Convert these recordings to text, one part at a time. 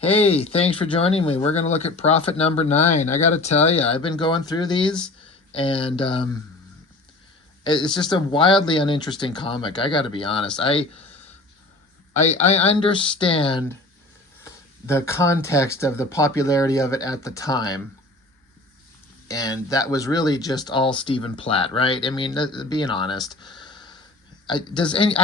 Hey, thanks for joining me. We're going to look at Prophet number 9. I got to tell you, I've been going through these, and it's just a wildly uninteresting comic. I got to be honest. I understand the context of the popularity of it at the time, and that was really just all Stephen Platt, right? I mean, being honest, I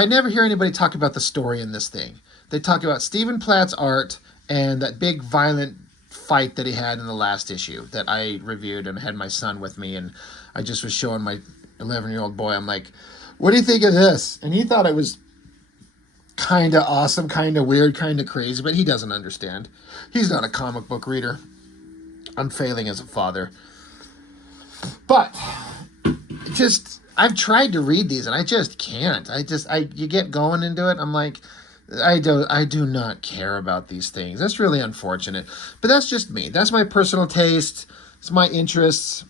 never hear anybody talk about the story in this thing. They talk about Stephen Platt's art and that big violent fight that he had in the last issue that I reviewed, and had my son with me, and I just was showing my 11-year-old boy. I'm like, "What do you think of this?" And he thought it was kind of awesome, kind of weird, kind of crazy, but he doesn't understand. He's not a comic book reader. I'm failing as a father. But just I've tried to read these and I just can't. You get going into it. I'm like, I do not care about these things. That's really unfortunate. But that's just me. That's my personal taste. It's my interests.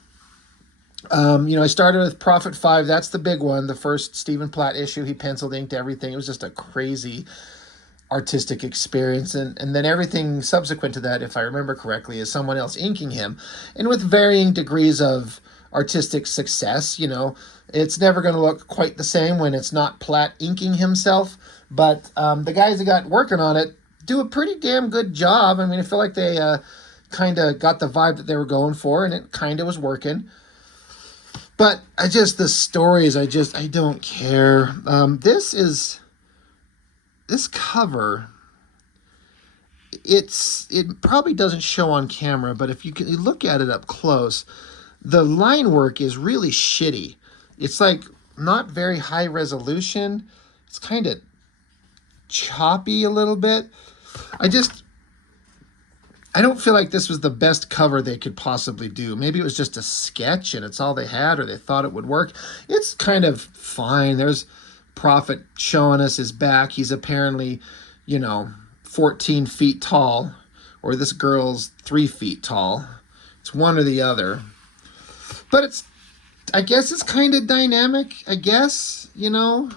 I started with Prophet 5. That's the big one. The first Stephen Platt issue. He penciled, inked everything. It was just a crazy artistic experience. And then everything subsequent to that, if I remember correctly, is someone else inking him. And with varying degrees of artistic success, it's never going to look quite the same when it's not Platt inking himself. But the guys that got working on it do a pretty damn good job. I mean, I feel like they kind of got the vibe that they were going for, and it kind of was working. But the stories, I don't care. This cover, it probably doesn't show on camera, but if you look at it up close, the line work is really shitty. It's like not very high resolution. It's kind of choppy a little bit. I don't feel like this was the best cover they could possibly do. Maybe it was just a sketch and it's all they had, or they thought it would work. It's kind of fine. There's Prophet showing us his back. He's apparently, 14 feet tall, or this girl's 3 feet tall. It's one or the other. But I guess it's kind of dynamic, I guess, Yeah,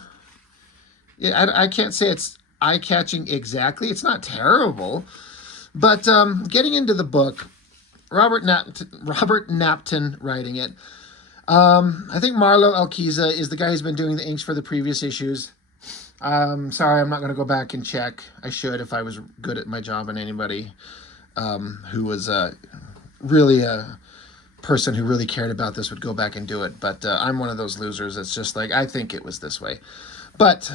I can't say it's eye-catching exactly. It's not terrible. But getting into the book, Robert Napton writing it. I think Marlo Alquiza is the guy who's been doing the inks for the previous issues. Sorry, I'm not going to go back and check. I should if I was good at my job, and anybody who was really a person who really cared about this would go back and do it. But I'm one of those losers. It's just like, I think it was this way. But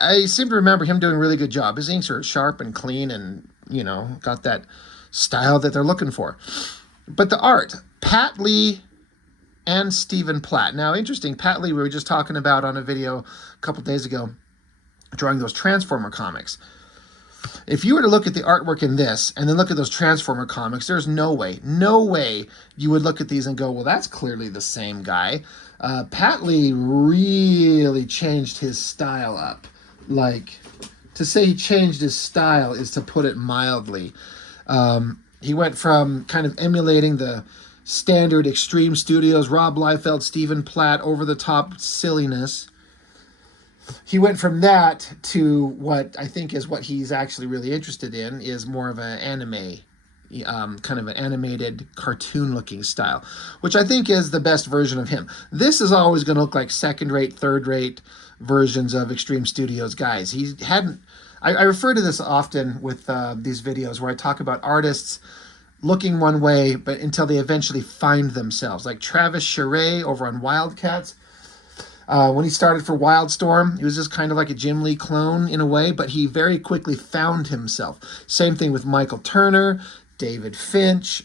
I seem to remember him doing a really good job. His inks are sharp and clean and, got that style that they're looking for. But the art, Pat Lee and Stephen Platt. Now, interesting, Pat Lee we were just talking about on a video a couple days ago, drawing those Transformer comics. If you were to look at the artwork in this and then look at those Transformer comics, there's no way you would look at these and go, well, that's clearly the same guy. Pat Lee really changed his style up. Like, to say he changed his style is to put it mildly. He went from kind of emulating the standard Extreme Studios, Rob Liefeld, Stephen Platt, over-the-top silliness. He went from that to what I think is what he's actually really interested in, is more of an anime, kind of an animated cartoon-looking style, which I think is the best version of him. This is always going to look like second-rate, third-rate versions of Extreme Studios guys. I refer to this often with these videos where I talk about artists looking one way, but until they eventually find themselves. Like Travis Charest over on Wildcats. When he started for Wildstorm, he was just kind of like a Jim Lee clone in a way, but he very quickly found himself. Same thing with Michael Turner, David Finch.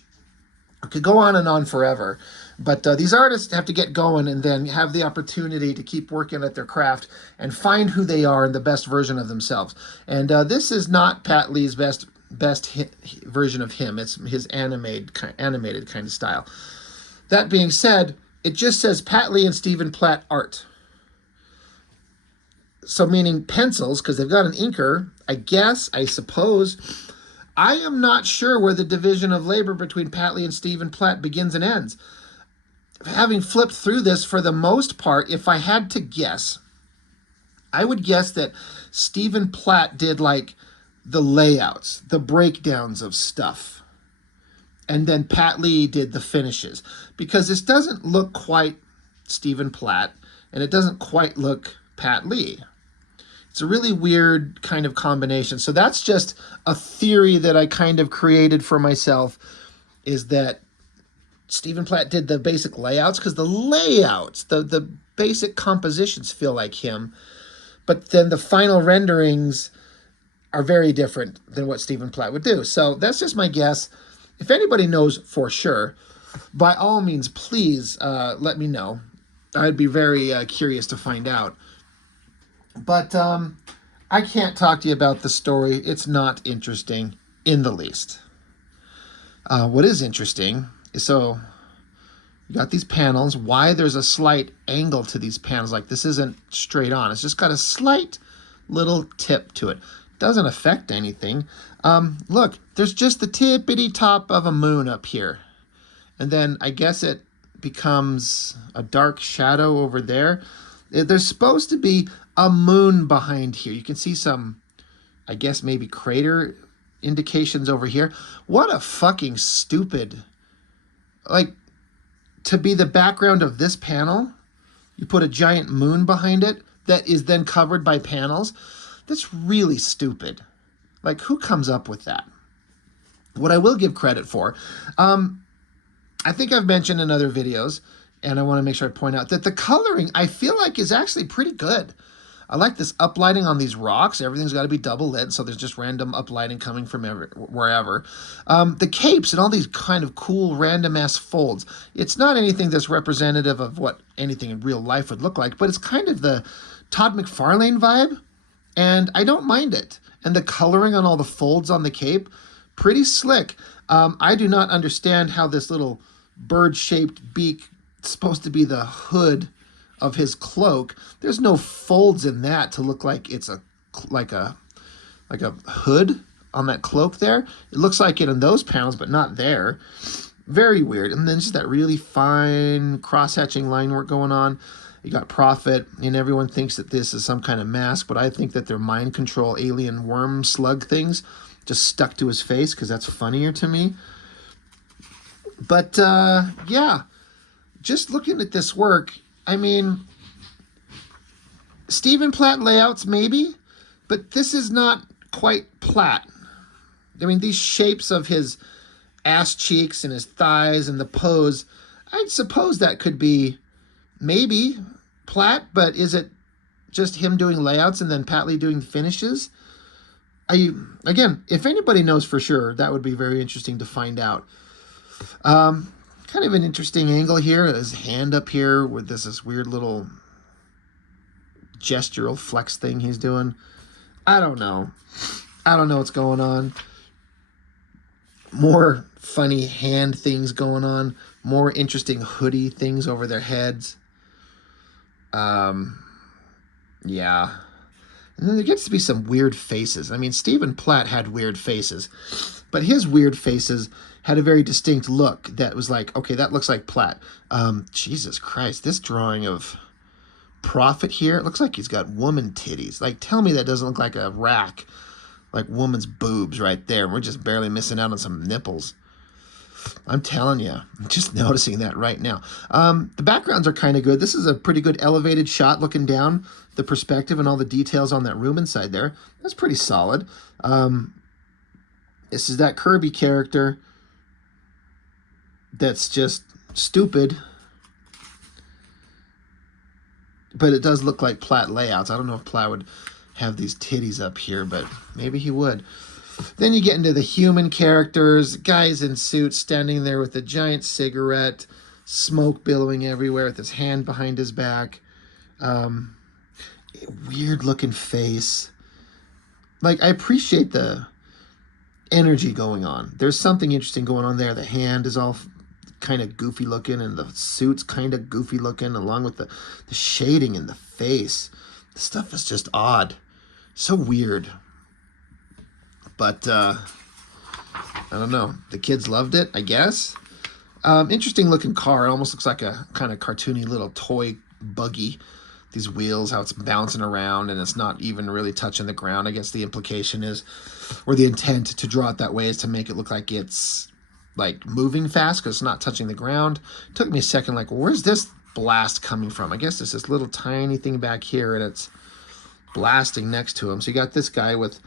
I could go on and on forever. But these artists have to get going and then have the opportunity to keep working at their craft and find who they are and the best version of themselves. And this is not Pat Lee's best version of him. It's his animated kind of style. That being said, it just says Pat Lee and Stephen Platt art. So meaning pencils, because they've got an inker, I suppose. I am not sure where the division of labor between Pat Lee and Stephen Platt begins and ends. Having flipped through this, for the most part, if I had to guess, I would guess that Stephen Platt did like the layouts, the breakdowns of stuff. And then Pat Lee did the finishes. Because this doesn't look quite Stephen Platt, and it doesn't quite look Pat Lee. It's a really weird kind of combination. So that's just a theory that I kind of created for myself, is that Stephen Platt did the basic layouts, because the layouts, the basic compositions feel like him, but then the final renderings are very different than what Stephen Platt would do. So that's just my guess. If anybody knows for sure, by all means, please let me know. I'd be very curious to find out. But I can't talk to you about the story. It's not interesting in the least. What is interesting is, so you got these panels. Why there's a slight angle to these panels, like this isn't straight on. It's just got a slight little tip to it. Doesn't affect anything. Look, there's just the tippity top of a moon up here. And then I guess it becomes a dark shadow over there. There's supposed to be a moon behind here. You can see some, I guess, maybe crater indications over here. What a fucking stupid, like, to be the background of this panel, you put a giant moon behind it that is then covered by panels. That's really stupid. Like, who comes up with that? What I will give credit for, I think I've mentioned in other videos, and I want to make sure I point out that the coloring, I feel like, is actually pretty good. I like this uplighting on these rocks. Everything's got to be double lit, so there's just random uplighting coming from wherever. The capes and all these kind of cool random-ass folds. It's not anything that's representative of what anything in real life would look like, but it's kind of the Todd McFarlane vibe, and I don't mind it. And the coloring on all the folds on the cape, pretty slick. I do not understand how this little bird-shaped beak is supposed to be the hood of his cloak. There's no folds in that to look like it's like a hood on that cloak there. It looks like it in those panels, but not there. Very weird. And then just that really fine cross-hatching line work going on. You got Prophet, and everyone thinks that this is some kind of mask, but I think that they're mind control alien worm slug things just stuck to his face, because that's funnier to me. But yeah, just looking at this work, I mean, Stephen Platt layouts maybe, but this is not quite Platt. I mean, these shapes of his ass cheeks and his thighs and the pose, I'd suppose that could be maybe Platt, but is it just him doing layouts and then Pat Lee doing finishes? Again, if anybody knows for sure, that would be very interesting to find out. Kind of an interesting angle here. His hand up here with this weird little gestural flex thing he's doing. I don't know. I don't know what's going on. More funny hand things going on. More interesting hoodie things over their heads. Yeah. And then there gets to be some weird faces. I mean, Stephen Platt had weird faces, but his weird faces had a very distinct look that was like, okay, that looks like Platt. Jesus Christ, this drawing of Prophet here, it looks like he's got woman titties. Like, tell me that doesn't look like a rack, like woman's boobs right there. We're just barely missing out on some nipples. I'm telling you, I'm just noticing that right now. The backgrounds are kind of good. This is a pretty good elevated shot looking down, the perspective and all the details on that room inside there. That's pretty solid. This is that Kirby character that's just stupid, but it does look like Platt layouts. I don't know if Platt would have these titties up here, but maybe he would. Then you get into the human characters, guys in suits standing there with a giant cigarette, smoke billowing everywhere with his hand behind his back. Weird looking face. Like, I appreciate the energy going on. There's something interesting going on there. The hand is all kind of goofy looking, and the suit's kind of goofy looking, along with the shading in the face. The stuff is just odd. So weird. But, I don't know. The kids loved it, I guess. Interesting looking car. It almost looks like a kind of cartoony little toy buggy. these wheels, how it's bouncing around and it's not even really touching the ground. I guess the implication is, or the intent to draw it that way is to make it look like it's like moving fast because it's not touching the ground. It took me a second, like, well, where's this blast coming from? I guess it's this little tiny thing back here and it's blasting next to him. So you got this guy with,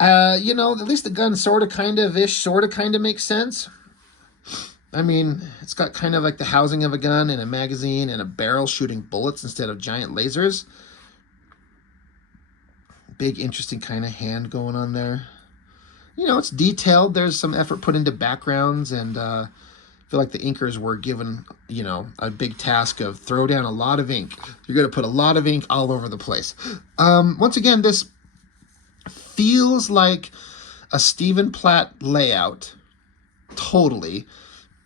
you know, at least the gun sort of kind of makes sense. I mean, it's got kind of like the housing of a gun and a magazine and a barrel shooting bullets instead of giant lasers. Big, interesting kind of hand going on there. You know, it's detailed. There's some effort put into backgrounds, and I feel like the inkers were given, you know, a big task of throw down a lot of ink. You're going to put a lot of ink all over the place. Once again, this feels like a Stephen Platt layout. Totally.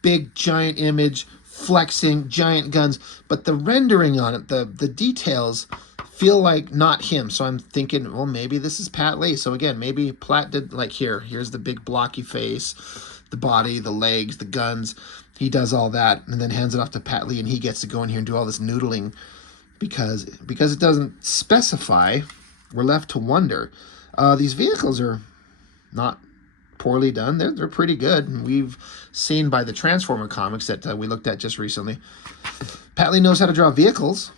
Big, giant image, flexing, giant guns. But the rendering on it, the details feel like not him. So I'm thinking, well, maybe this is Pat Lee. So again, maybe Platt did, like, here's the big blocky face, the body, the legs, the guns. He does all that and then hands it off to Pat Lee, and he gets to go in here and do all this noodling because it doesn't specify. We're left to wonder. These vehicles are not poorly done. They're pretty good. We've seen by the Transformer comics that we looked at just recently. Pat Lee knows how to draw vehicles.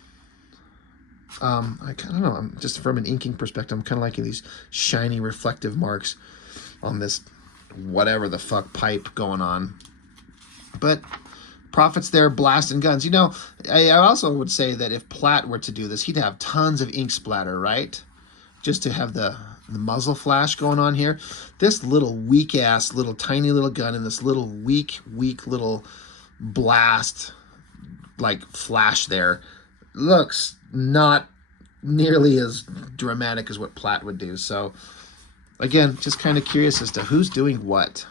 I don't know. Just from an inking perspective, I'm kind of liking these shiny reflective marks on this whatever the fuck pipe going on. But Prophet's there blasting guns. You know, I also would say that if Platt were to do this, he'd have tons of ink splatter, right? Just to have the muzzle flash going on here. This little weak-ass, little tiny little gun and this little weak little blast, like, flash there looks not nearly as dramatic as what Platt would do. So, again, just kind of curious as to who's doing what.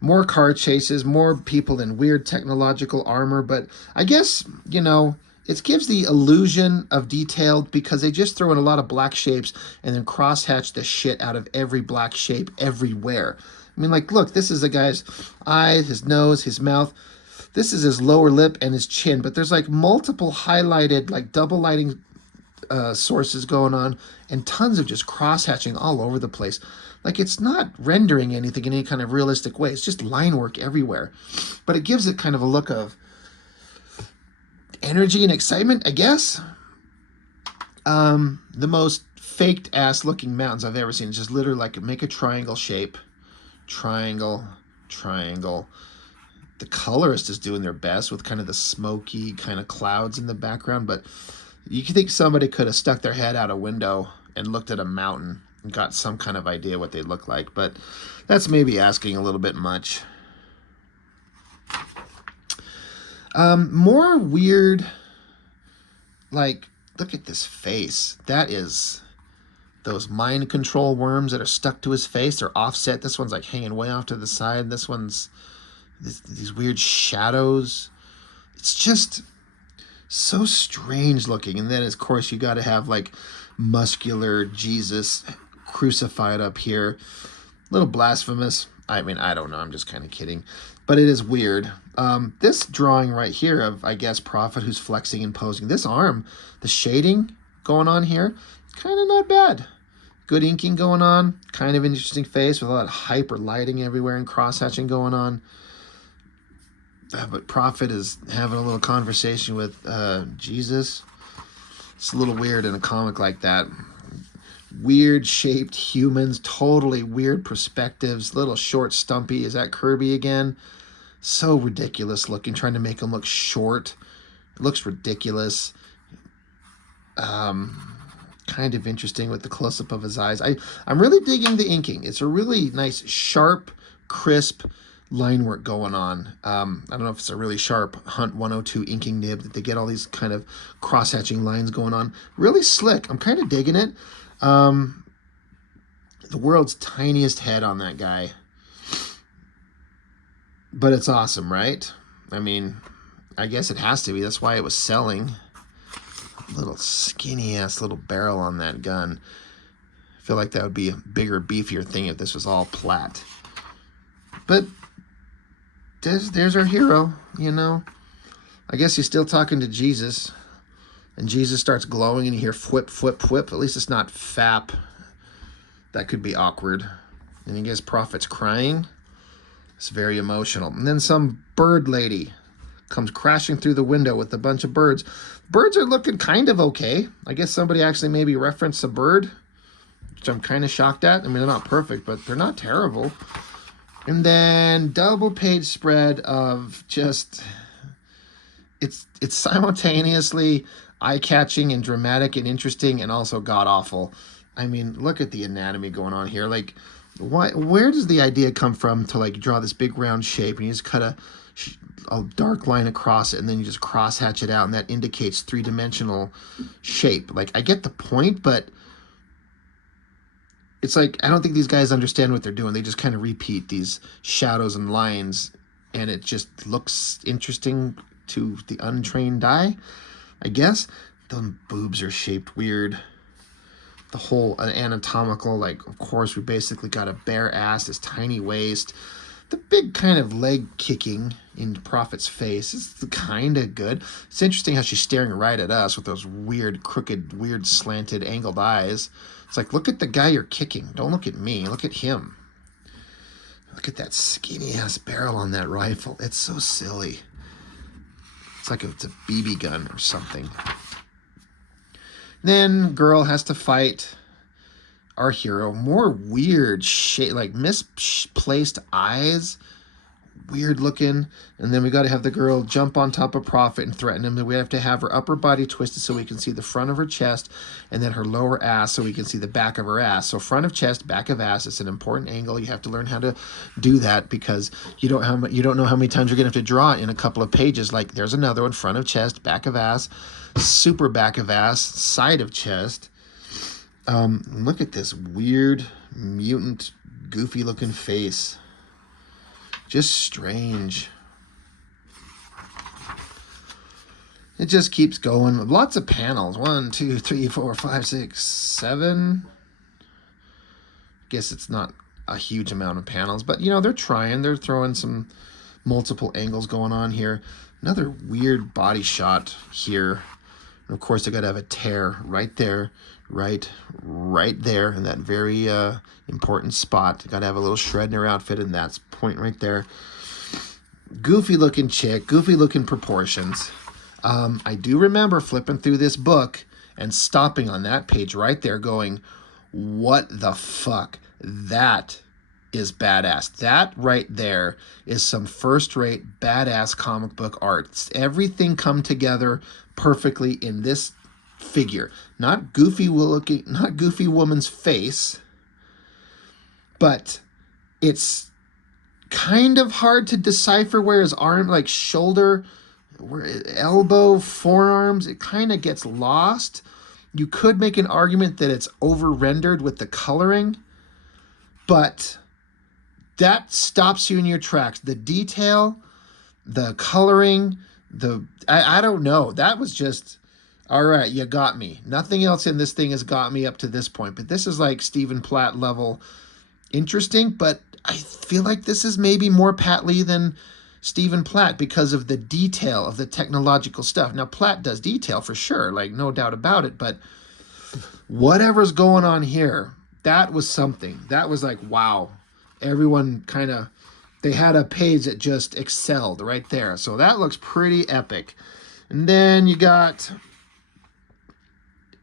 More car chases, more people in weird technological armor, but I guess, you know, it gives the illusion of detailed because they just throw in a lot of black shapes and then crosshatch the shit out of every black shape everywhere. I mean, like, look, this is the guy's eyes, his nose, his mouth. This is his lower lip and his chin, but there's like multiple highlighted, like double lighting sources going on and tons of just cross-hatching all over the place. Like, it's not rendering anything in any kind of realistic way. It's just line work everywhere. But it gives it kind of a look of energy and excitement, I guess. The most faked-ass looking mountains I've ever seen. It's just literally like make a triangle shape. Triangle, triangle. The colorist is doing their best with kind of the smoky kind of clouds in the background, but you can think somebody could have stuck their head out a window and looked at a mountain and got some kind of idea what they look like, but that's maybe asking a little bit much. More weird, like, look at this face. That is those mind control worms that are stuck to his face. They're offset. This one's like hanging way off to the side. This one's these weird shadows. It's just so strange looking. And then, of course, you got to have like muscular Jesus crucified up here. A little blasphemous. I mean, I don't know. I'm just kind of kidding. But it is weird. This drawing right here of, I guess, Prophet who's flexing and posing. This arm, the shading going on here, kind of not bad. Good inking going on. Kind of interesting face with a lot of hyper lighting everywhere and cross-hatching going on. But Prophet is having a little conversation with Jesus. It's a little weird in a comic like that. Weird shaped humans, totally weird perspectives, little short stumpy. Is that Kirby again? So ridiculous looking, trying to make him look short. It looks ridiculous. Kind of interesting with the close-up of his eyes. I'm really digging the inking. It's a really nice, sharp, crisp line work going on. I don't know if it's a really sharp Hunt 102 inking nib that they get all these kind of cross-hatching lines going on. Really slick. I'm kind of digging it. The world's tiniest head on that guy. But it's awesome, right? I mean, I guess it has to be. That's why it was selling. Little skinny-ass little barrel on that gun. I feel like that would be a bigger, beefier thing if this was all Platt. But there's our hero, you know. I guess he's still talking to Jesus. And Jesus starts glowing and you hear whip, whip, whip. At least it's not fap. That could be awkward. And you guess prophet's crying. It's very emotional. And then some bird lady comes crashing through the window with a bunch of birds. Birds are looking kind of okay. I guess somebody actually maybe referenced a bird, which I'm kind of shocked at. I mean, they're not perfect, but they're not terrible. And then double page spread of just, it's simultaneously eye-catching and dramatic and interesting and also god-awful. I mean, look at the anatomy going on here. Like, where does the idea come from to like draw this big round shape and you just cut a dark line across it and then you just cross hatch it out and that indicates three-dimensional shape? Like, I get the point, but it's like, I don't think these guys understand what they're doing. They just kind of repeat these shadows and lines and it just looks interesting to the untrained eye, I guess. The boobs are shaped weird. The whole anatomical, like, of course, we basically got a bare ass, this tiny waist. The big kind of leg kicking in Prophet's face is kind of good. It's interesting how she's staring right at us with those weird, crooked, weird, slanted, angled eyes. It's like, look at the guy you're kicking. Don't look at me. Look at him. Look at that skinny-ass barrel on that rifle. It's so silly. It's like it's a BB gun or something. Then girl has to fight our hero. More weird shit, like misplaced eyes, weird looking. And then we got to have the girl jump on top of Prophet and threaten him. And we have to have her upper body twisted so we can see the front of her chest, and then her lower ass so we can see the back of her ass. So front of chest, back of ass. It's an important angle. You have to learn how to do that because you don't know how many times you're gonna have to draw it in a couple of pages. Like there's another one: front of chest, back of ass, super back of ass, side of chest. Look at this weird, mutant, goofy looking face. Just strange. It just keeps going. Lots of panels. 1, 2, 3, 4, 5, 6, 7. Guess it's not a huge amount of panels, but you know, they're trying. They're throwing some multiple angles going on here. Another weird body shot here. And of course, I got to have a tear right there, right there, in that very important spot. Got to have a little shred in her outfit, and that's point right there. Goofy looking chick, goofy looking proportions. I do remember flipping through this book and stopping on that page right there going, what the fuck? That is badass. That right there is some first-rate badass comic book art. It's everything come together perfectly in this figure. Not goofy looking, not goofy woman's face, but it's kind of hard to decipher where his arm, like shoulder, where elbow, forearms, it kind of gets lost. You could make an argument that it's over-rendered with the coloring, but that stops you in your tracks. The detail, the coloring, I don't know. That was just, all right, you got me. Nothing else in this thing has got me up to this point, but this is like Stephen Platt level interesting, but I feel like this is maybe more Pat Lee than Stephen Platt because of the detail of the technological stuff. Now, Platt does detail for sure, like no doubt about it, but whatever's going on here, that was something. That was like, wow. Everyone kind of, they had a page that just excelled right there. So that looks pretty epic. And then you got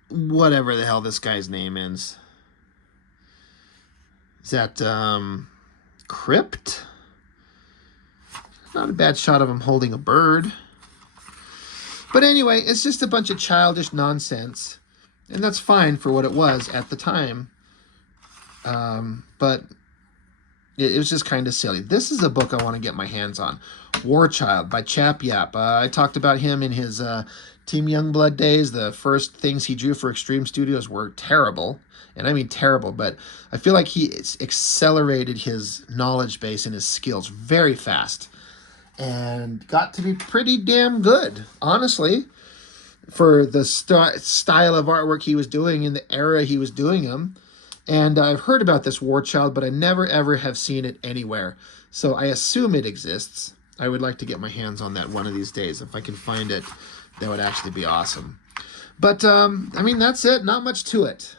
whatever the hell this guy's name is. Is that Crypt? Not a bad shot of him holding a bird. But anyway, it's just a bunch of childish nonsense. And that's fine for what it was at the time. But it was just kind of silly. This is a book I want to get my hands on. War Child by Chap Yap. I talked about him in his Team Youngblood days. The first things he drew for Extreme Studios were terrible. And I mean terrible, but I feel like he accelerated his knowledge base and his skills very fast. And got to be pretty damn good, honestly, for the style of artwork he was doing in the era he was doing them. And I've heard about this War Child, but I never, ever have seen it anywhere. So I assume it exists. I would like to get my hands on that one of these days. If I can find it, that would actually be awesome. But, I mean, that's it. Not much to it.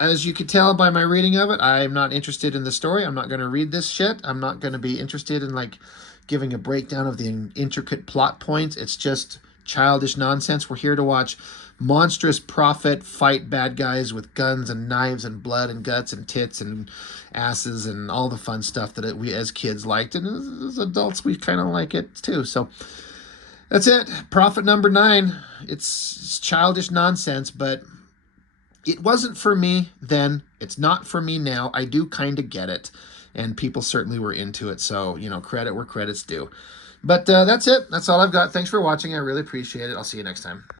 As you can tell by my reading of it, I'm not interested in the story. I'm not going to read this shit. I'm not going to be interested in, like, giving a breakdown of the intricate plot points. It's just childish nonsense. We're here to watch monstrous prophet fight bad guys with guns and knives and blood and guts and tits and asses and all the fun stuff that we as kids liked. And as adults, we kind of like it too. So that's it. Prophet number 9. It's childish nonsense, but it wasn't for me then. It's not for me now. I do kind of get it. And people certainly were into it. So, you know, credit where credit's due. But that's it. That's all I've got. Thanks for watching. I really appreciate it. I'll see you next time.